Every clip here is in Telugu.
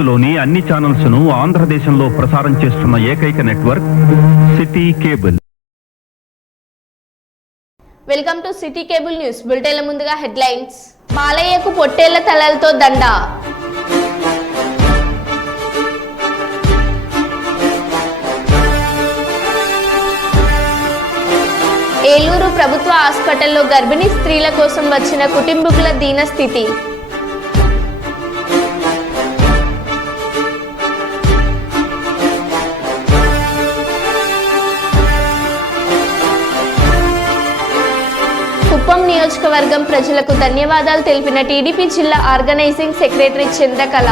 భారత్లోని అన్ని ఛానల్స్ ను ఆంధ్రదేశంలో ప్రసారం చేస్తున్న ఏకైక network city cable. Welcome to city cable news బులెటిన్ల ముందుగా హెడ్లైన్స్. బాలయ్యకు పొట్టేళ్ల తలలతో దండ. ఏలూరు ప్రభుత్వ హాస్పిటల్లో గర్భిణీ స్త్రీల కోసం వచ్చిన కుటుంబీకుల దీనస్థితి. కుప్పం నియోజకవర్గం ప్రజలకు ధన్యవాదాలు తెలిపిన టీడీపీ జిల్లా ఆర్గనైజింగ్ సెక్రటరీ చంద్రకళ.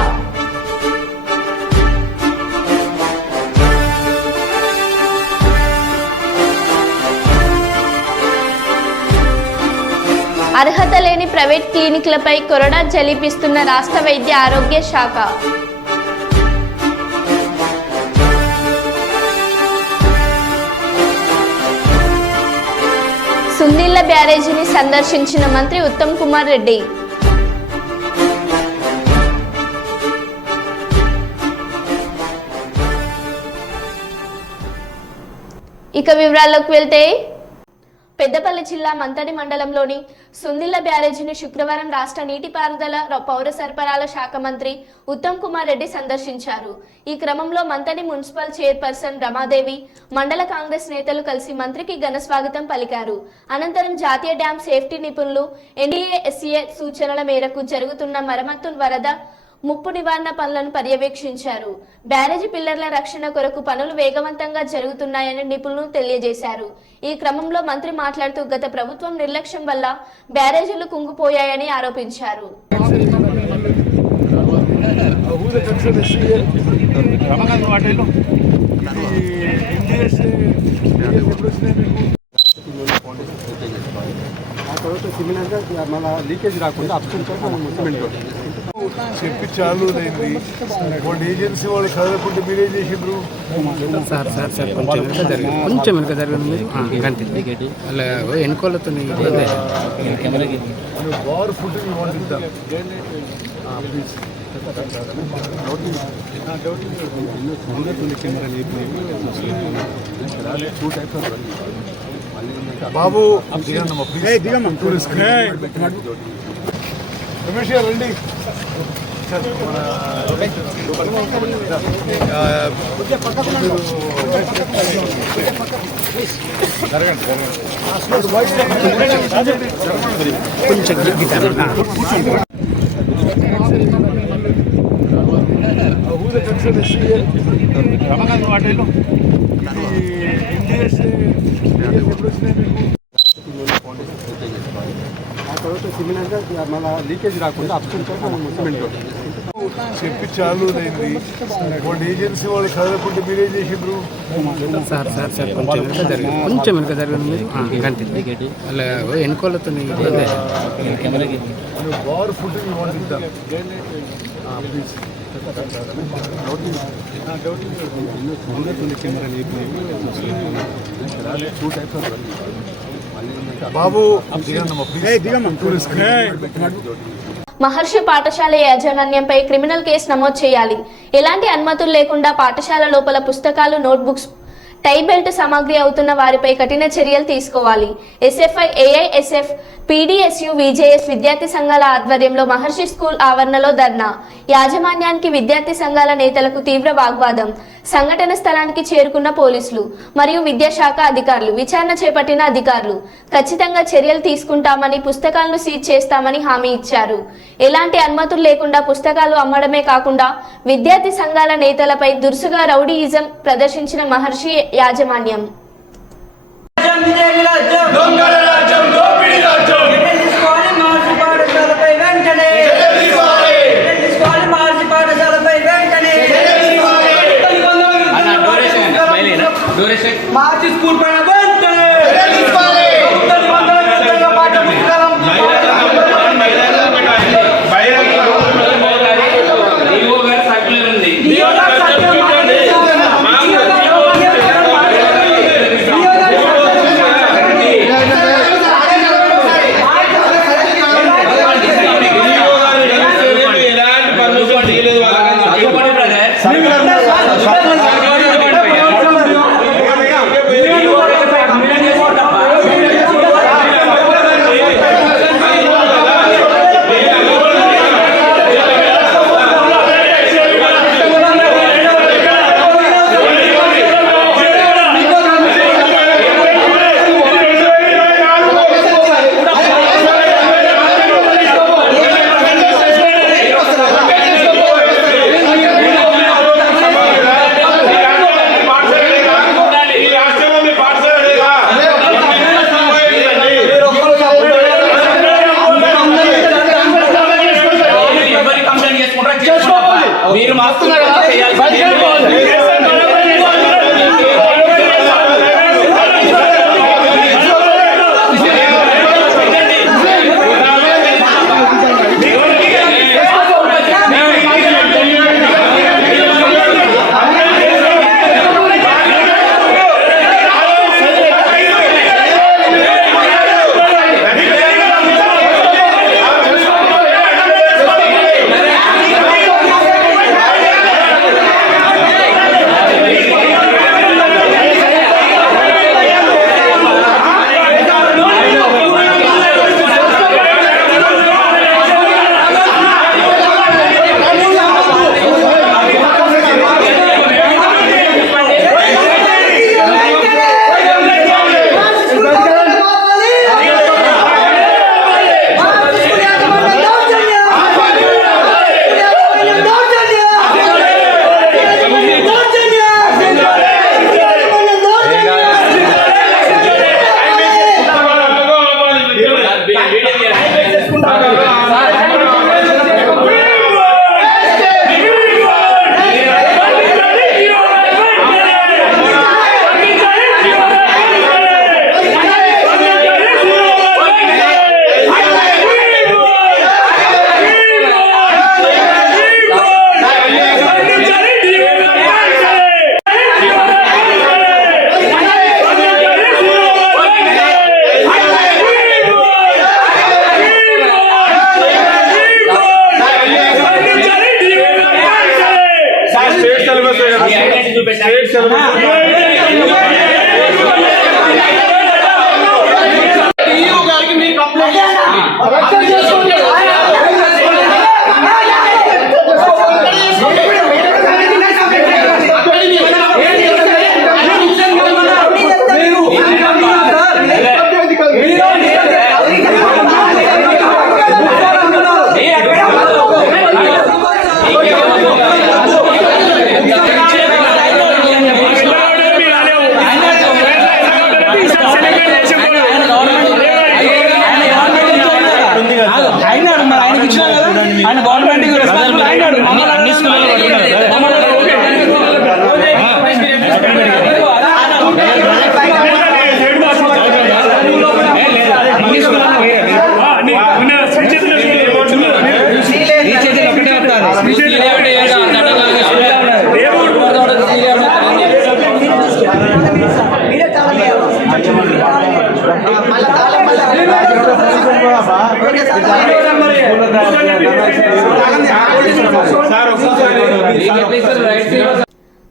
అర్హత లేని ప్రైవేట్ క్లినిక్లపై కొరడా జలిపిస్తున్న రాష్ట్ర వైద్య ఆరోగ్య శాఖ. సుందిళ్ల బ్యారేజీని సందర్శించిన మంత్రి ఉత్తమ్ కుమార్ రెడ్డి. ఇక వివరాల్లోకి వెళ్తే, పెద్దపల్లి జిల్లా మంతడి మండలంలోని సుందిళ్ల బ్యారేజీని శుక్రవారం రాష్ట్ర నీటిపారుదల పౌర సరఫరాల శాఖ మంత్రి ఉత్తమ్ కుమార్ రెడ్డి సందర్శించారు. ఈ క్రమంలో మంతడి మున్సిపల్ చైర్పర్సన్ రమాదేవి, మండల కాంగ్రెస్ నేతలు కలిసి మంత్రికి ఘన స్వాగతం పలికారు. అనంతరం జాతీయ డ్యాం సేఫ్టీ నిపుణులు NDA-SCA సూచనల మేరకు జరుగుతున్న మరమ్మతు, వరద ముప్పు నివారణ పనులను పర్యవేక్షించారు. బ్యారేజీ పిల్లర్ల రక్షణ కొరకు పనులు వేగవంతంగా జరుగుతున్నాయని నిపుణులు తెలియజేశారు. ఈ క్రమంలో మంత్రి మాట్లాడుతూ గత ప్రభుత్వం నిర్లక్ష్యం వల్ల బ్యారేజీలు కుంగిపోయాయని ఆరోపించారు. చెప్పి చాలు అయింది. కొన్ని ఏజెన్సీ వాళ్ళు కదలకుంటే మీరేం చేసిండ్రు? కొంచెం వెనుక జరిగింది అలా ఎన్నికలతో బార్ ఫుడ్ ప్లీజ్. బాబు రమేష్ గారు రండి. లీకేజ్ రాకుండా చెప్పి చాలు అయింది. కొన్ని ఏజెన్సీ వాళ్ళు కదలకుంటే మీరేం చేసిండ్రు? కొంచెం వెనుక జరిగింది అలా ఎన్నికలతో బార్ ఫుడ్ ప్లీజ్. బాబు మహర్షి పాఠశాల యాజమాన్యంపై క్రిమినల్ కేసు నమోదు చేయాలి. ఎలాంటి అనుమతులు లేకుండా పాఠశాల లోపల పుస్తకాలు, నోట్బుక్స్, టై బెల్ట్ సామాగ్రి అవుతున్న వారిపై కఠిన చర్యలు తీసుకోవాలి. SFI, AISF, PDSU, VJS విద్యార్థి సంఘాల ఆధ్వర్యంలో మహర్షి స్కూల్ ఆవరణలో ధర్నా. యాజమాన్యానికి విద్యార్థి సంఘాల నేతలకు తీవ్ర వాగ్వాదం. సంఘటన స్థలానికి చేరుకున్న పోలీసులు మరియు విద్యాశాఖ అధికారులు. విచారణ చేపట్టిన అధికారులు ఖచ్చితంగా చర్యలు తీసుకుంటామని, పుస్తకాలను సీజ్ చేస్తామని హామీ ఇచ్చారు. ఎలాంటి అనుమతులు లేకుండా పుస్తకాలు అమ్మడమే కాకుండా విద్యార్థి సంఘాల నేతలపై దురుసుగా రౌడీయిజం ప్రదర్శించిన మహర్షి యాజమాన్యం. మార్చి స్కూల్ పైన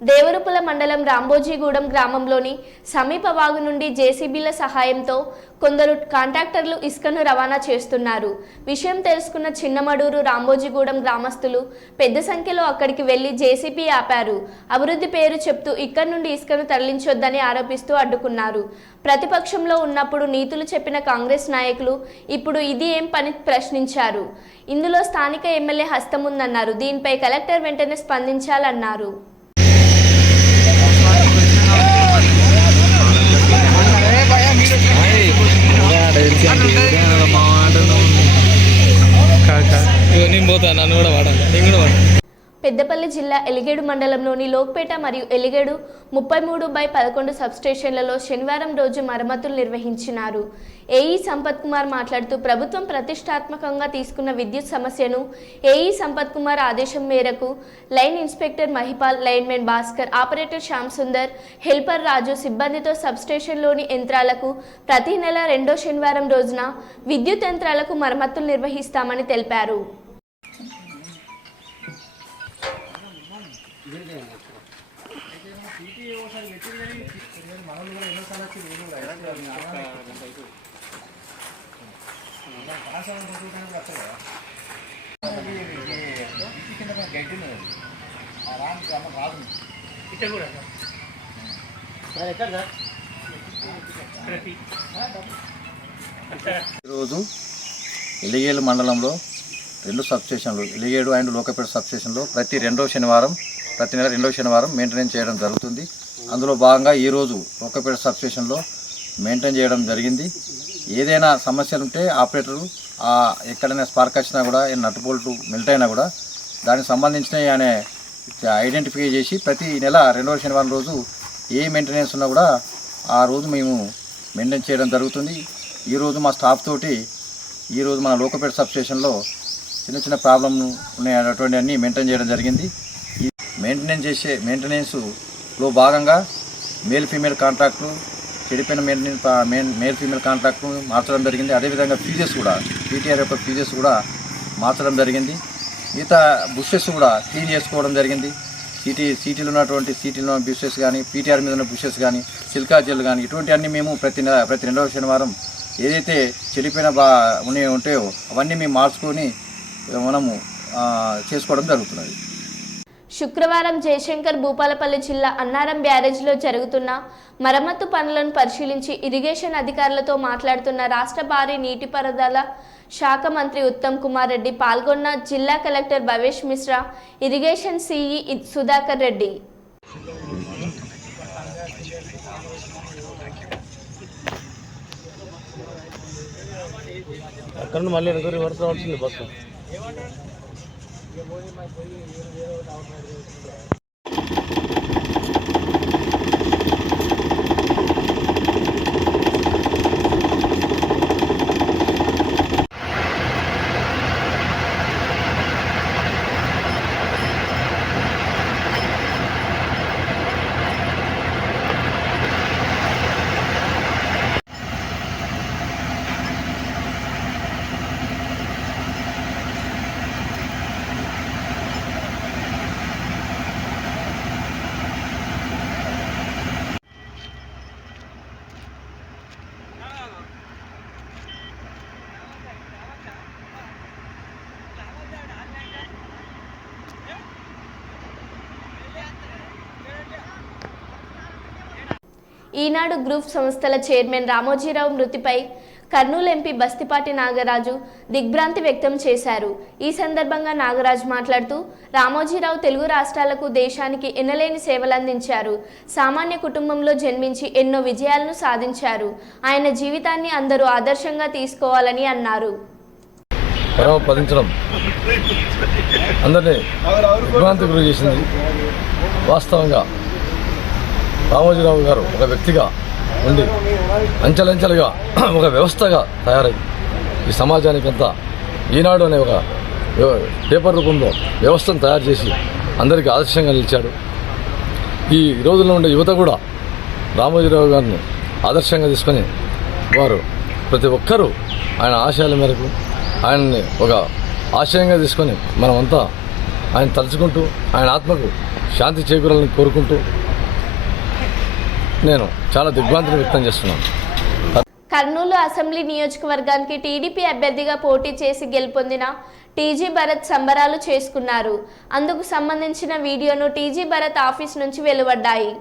దేవరుపుల మండలం రాంబోజీగూడెం గ్రామంలోని సమీప వాగు నుండి జేసీబీల సహాయంతో కొందరు కాంట్రాక్టర్లు ఇసుకను రవాణా చేస్తున్నారు. విషయం తెలుసుకున్న చిన్నమడూరు రాంబోజీగూడెం గ్రామస్తులు పెద్ద సంఖ్యలో అక్కడికి వెళ్లి జేసీబీ ఆపారు. అభివృద్ధి పేరు చెప్తూ ఇక్కడి నుండి ఇసుకను తరలించొద్దని ఆరోపిస్తూ అడ్డుకున్నారు. ప్రతిపక్షంలో ఉన్నప్పుడు నీతులు చెప్పిన కాంగ్రెస్ నాయకులు ఇప్పుడు ఇది ఏం పని ప్రశ్నించారు. ఇందులో స్థానిక ఎమ్మెల్యే హస్తం ఉందన్నారు. దీనిపై కలెక్టర్ వెంటనే స్పందించాలన్నారు. పెద్దపల్లి జిల్లా ఎలిగేడు మండలంలోని లోక్పేట మరియు ఎలిగేడు 33/11 సబ్స్టేషన్లలో శనివారం రోజు మరమ్మతులు నిర్వహించినారు. ఏఈ సంపత్ కుమార్ మాట్లాడుతూ ప్రభుత్వం ప్రతిష్టాత్మకంగా తీసుకున్న విద్యుత్ సమస్యను ఏఈ సంపత్ కుమార్ ఆదేశం మేరకు line inspector Mahipal, linemen Bhaskar, operator Shyam Sundar, helper Raju సిబ్బందితో సబ్స్టేషన్లోని యంత్రాలకు ప్రతి నెల 2వ శనివారం రోజున విద్యుత్ యంత్రాలకు మరమ్మతులు నిర్వహిస్తామని తెలిపారు. ఈరోజు ఎలిగేడు మండలంలో 2 సబ్స్టేషన్లు, ఎలిగేడు అండ్ లోకపేట సబ్స్టేషన్లో ప్రతి నెల 2వ శనివారం మెయింటెనెన్స్ చేయడం జరుగుతుంది. అందులో భాగంగా ఈరోజు లోకపేట సబ్స్టేషన్లో మెయింటైన్ చేయడం జరిగింది. ఏదైనా సమస్యలు ఉంటే ఆపరేటరు ఎక్కడైనా స్పార్క్ వచ్చినా కూడా, నట్ బోల్ట్ మెల్ట్ అయినా కూడా దానికి సంబంధించిన ఆయన ఐడెంటిఫై చేసి ప్రతి నెల 2వ శనివారం రోజు ఏ మెయింటెనెన్స్ ఉన్నా కూడా ఆ రోజు మేము మెయింటైన్ చేయడం జరుగుతుంది. ఈరోజు మా స్టాఫ్ తోటి ఈరోజు మన లోకపేట సబ్స్టేషన్లో చిన్న ప్రాబ్లం ఉన్నాయి అన్నీ మెయింటైన్ చేయడం జరిగింది. ఈ మెయింటెనెన్స్లో భాగంగా మేల్ ఫీమేల్ కాంట్రాక్టులు, చెడిపోయిన మేల్ ఫీమేల్ కాంట్రాక్ట్ను మార్చడం జరిగింది. అదేవిధంగా ఫీజెస్ కూడా, పీటీఆర్ యొక్క ఫీజెస్ కూడా మార్చడం జరిగింది. మిగతా బుషెస్ కూడా క్లీన్ చేసుకోవడం జరిగింది. సిటీలో ఉన్నటువంటి సిటీలో బుషెస్ కానీ, పీటీఆర్ మీద ఉన్న బుషెస్ కానీ, సిల్కా జెల్ కానీ, ఇటువంటి అన్నీ మేము ప్రతి 2వ శనివారం ఏదైతే చెడిపోయిన ఉంటాయో అవన్నీ మేము మార్చుకొని మనము చేసుకోవడం జరుగుతున్నది. శుక్రవారం జయశంకర్ భూపాలపల్లి జిల్లా అన్నారం బ్యారేజ్లో జరుగుతున్న మరమ్మతు పనులను పరిశీలించి ఇరిగేషన్ అధికారులతో మాట్లాడుతున్న రాష్ట్ర భారీ నీటిపారుదల శాఖ మంత్రి ఉత్తమ్ కుమార్ రెడ్డి పాల్గొన్న జిల్లా collector Bhavesh Mishra, irrigation CE Sudhakar Reddy. అక్కడ మళ్ళీ రివర్స్ రావాల్సింది బస్సు. ఈనాడు గ్రూప్ సంస్థల చైర్మన్ రామోజీరావు మృతిపై కర్నూలు ఎంపీ బస్తిపాటి నాగరాజు దిగ్భ్రాంతి వ్యక్తం చేశారు. ఈ సందర్భంగా నాగరాజు మాట్లాడుతూ రామోజీరావు తెలుగు రాష్ట్రాలకు, దేశానికి ఎనలేని సేవలందించారు. సామాన్య కుటుంబంలో జన్మించి ఎన్నో విజయాలను సాధించారు. ఆయన జీవితాన్ని అందరూ ఆదర్శంగా తీసుకోవాలని అన్నారు. అందరినీ విభ్రాంతికి గురి చేసింది. వాస్తవంగా రామోజీరావు గారు ఒక వ్యక్తిగా ఉండి అంచెలంచెలుగా ఒక వ్యవస్థగా తయారై ఈ సమాజానికంతా ఈనాడు అనే ఒక పేపర్ రూపంలో వ్యవస్థను తయారు చేసి అందరికీ ఆదర్శంగా నిలిచాడు. ఈ రోజుల్లో ఉండే యువత కూడా రామోజీరావు గారిని ఆదర్శంగా తీసుకొని వారు ప్రతి ఒక్కరూ ఆయన ఆశయాల మేరకు ఆయన్ని ఒక ఆశయంగా తీసుకొని మనమంతా ఆయన తలుచుకుంటూ ఆయన ఆత్మకు శాంతి చేకూరాలని కోరుకుంటూ నేను చాలా దిగ్భ్రాంతిని వ్యక్తం చేస్తున్నాను. కర్నూలు అసెంబ్లీ నియోజకవర్గానికి టీడీపీ అభ్యర్థిగా పోటీ చేసి గెలుపొందిన టీజీ భరత్ సంబరాలు చేసుకున్నారు. అందుకు సంబంధించిన వీడియోను టీజీ భరత్ ఆఫీస్ నుంచి వెలువడ్డాయి.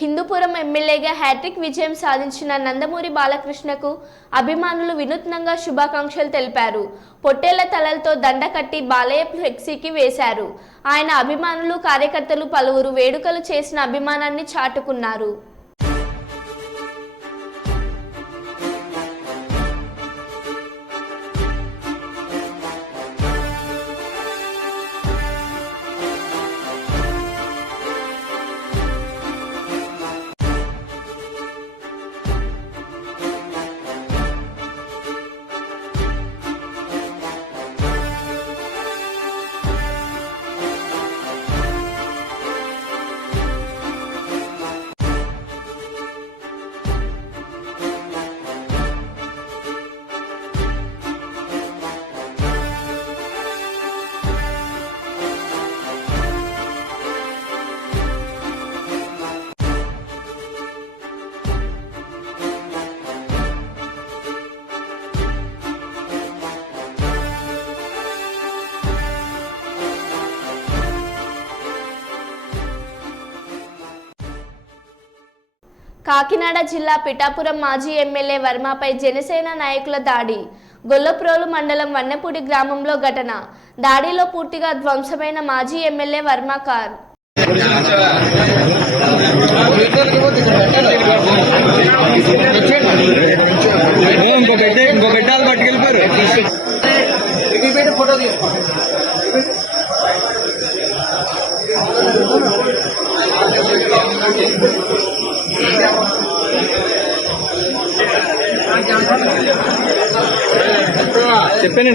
హిందూపురం ఎమ్మెల్యేగా హ్యాట్రిక్ విజయం సాధించిన నందమూరి బాలకృష్ణకు అభిమానులు వినూత్నంగా శుభాకాంక్షలు తెలిపారు. పొట్టేళ్ల తలలతో దండ కట్టి బాలయ్య ఫ్లెక్సీకి వేశారు. ఆయన అభిమానులు కార్యకర్తలు పలువురు వేడుకలు చేసిన అభిమానాన్ని చాటుకున్నారు. కాకినాడ జిల్లా పిఠాపురం మాజీ ఎమ్మెల్యే వర్మపై జనసేన నాయకుల దాడి. గొల్లప్రోలు మండలం వన్నెపూడి గ్రామంలో ఘటన. దాడిలో పూర్తిగా ధ్వంసమైన మాజీ ఎమ్మెల్యే వర్మ కార్. ఫోటో తీసుకో. చెప్పాను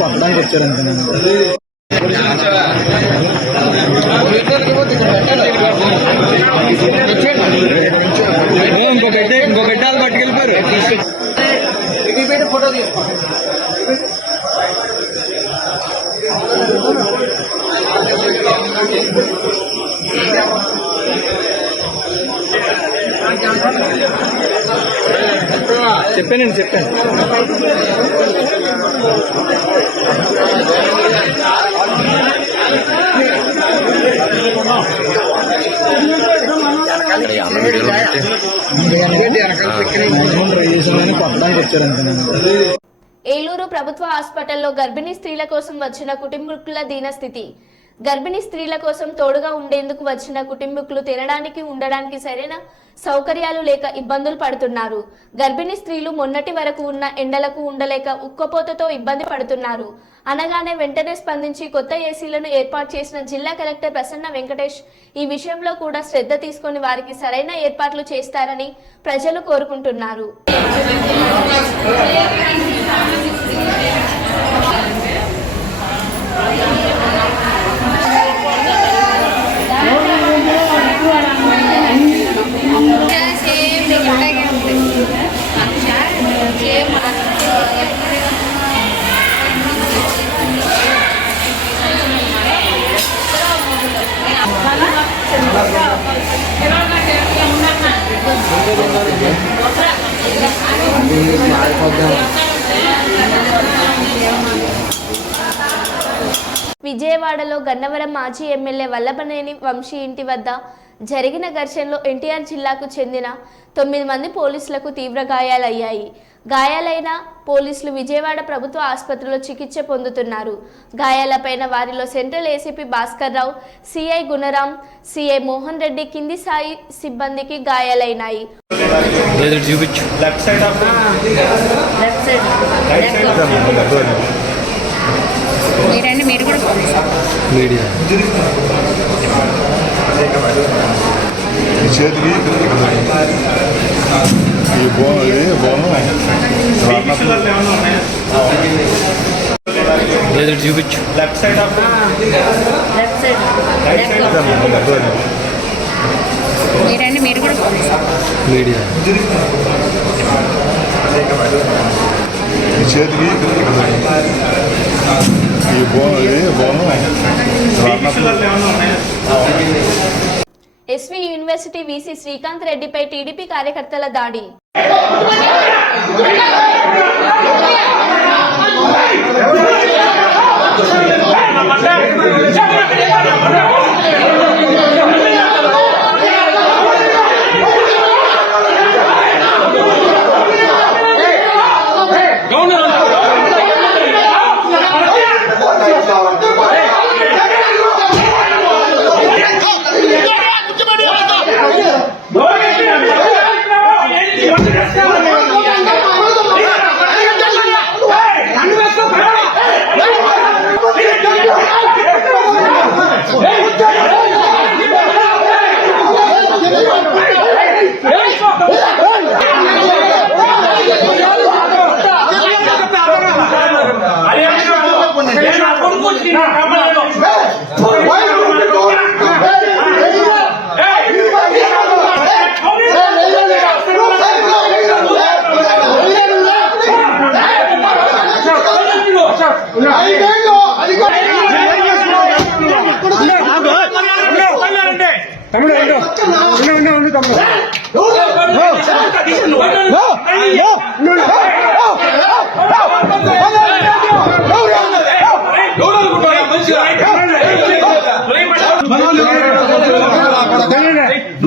కొట్టడానికి వచ్చారంటున్నాను. ఇంకో గడ్డాలు పట్టుకెళ్ళిపోయారు. ఫోటో తీసుకో. చెప్పాను కొట్టడానికి వచ్చారంటున్నాను. ఏలూరు ప్రభుత్వ హాస్పిటల్లో గర్భిణీ స్త్రీల కోసం వచ్చిన కుటుంబీకుల దీనస్థితి. గర్భిణీ స్త్రీల కోసం తోడుగా ఉండేందుకు వచ్చిన కుటుంబీకులు తినడానికి ఉండడానికి సరైన సౌకర్యాలు లేక ఇబ్బందులు పడుతున్నారు. గర్భిణీ స్త్రీలు మొన్నటి వరకు ఉన్న ఎండలకు ఉండలేక ఉక్కపోతతో ఇబ్బంది పడుతున్నారు. అనగానే వెంటనే స్పందించి కొత్త ఏసీలను ఏర్పాటు చేసిన జిల్లా కలెక్టర్ ప్రసన్న వెంకటేష్ ఈ విషయంలో కూడా శ్రద్ధ తీసుకొని వారికి సరైన ఏర్పాట్లు చేస్తారని ప్రజలు కోరుకుంటున్నారు. విజయవాడలో గన్నవరం మాజీ ఎమ్మెల్యే వల్లభనేని వంశీ ఇంటి వద్ద జరిగిన ఘర్షణలో ఎన్టీఆర్ జిల్లాకు చెందిన 9 మంది పోలీసులకు తీవ్ర గాయాలయ్యాయి. గాయాలైన పోలీసులు విజయవాడ ప్రభుత్వ ఆసుపత్రిలో చికిత్స పొందుతున్నారు. గాయాలపైన వారిలో central ACP Bhaskar Rao, CI గుణరాం, CI Mohan Reddy కింది స్థాయి సిబ్బందికి గాయాలైనాయి. మీరు కూడా చేతికి ఈ బోనం చూపించు లెఫ్ట్ సైడ్ మీరండి మీరు కూడా మీడియా ఈ చేతికి ఈ బోనం ఎస్వి యూనివర్సిటీ వీసీ శ్రీకాంత్ రెడ్డిపై టీడీపీ కార్యకర్తల దాడి.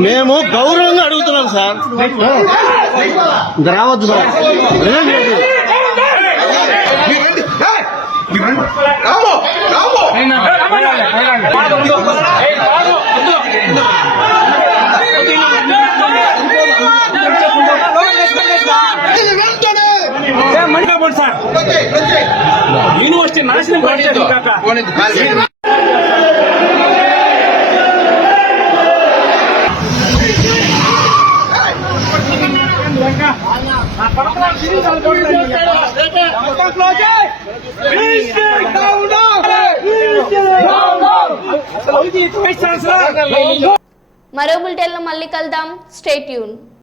మేము గౌరవంగా అడుగుతున్నాం సార్, రావద్దు సార్. యూనివర్సిటీ నాశనం మరో బులెటిన్లో మళ్ళీ కలుద్దాం. Stay tune.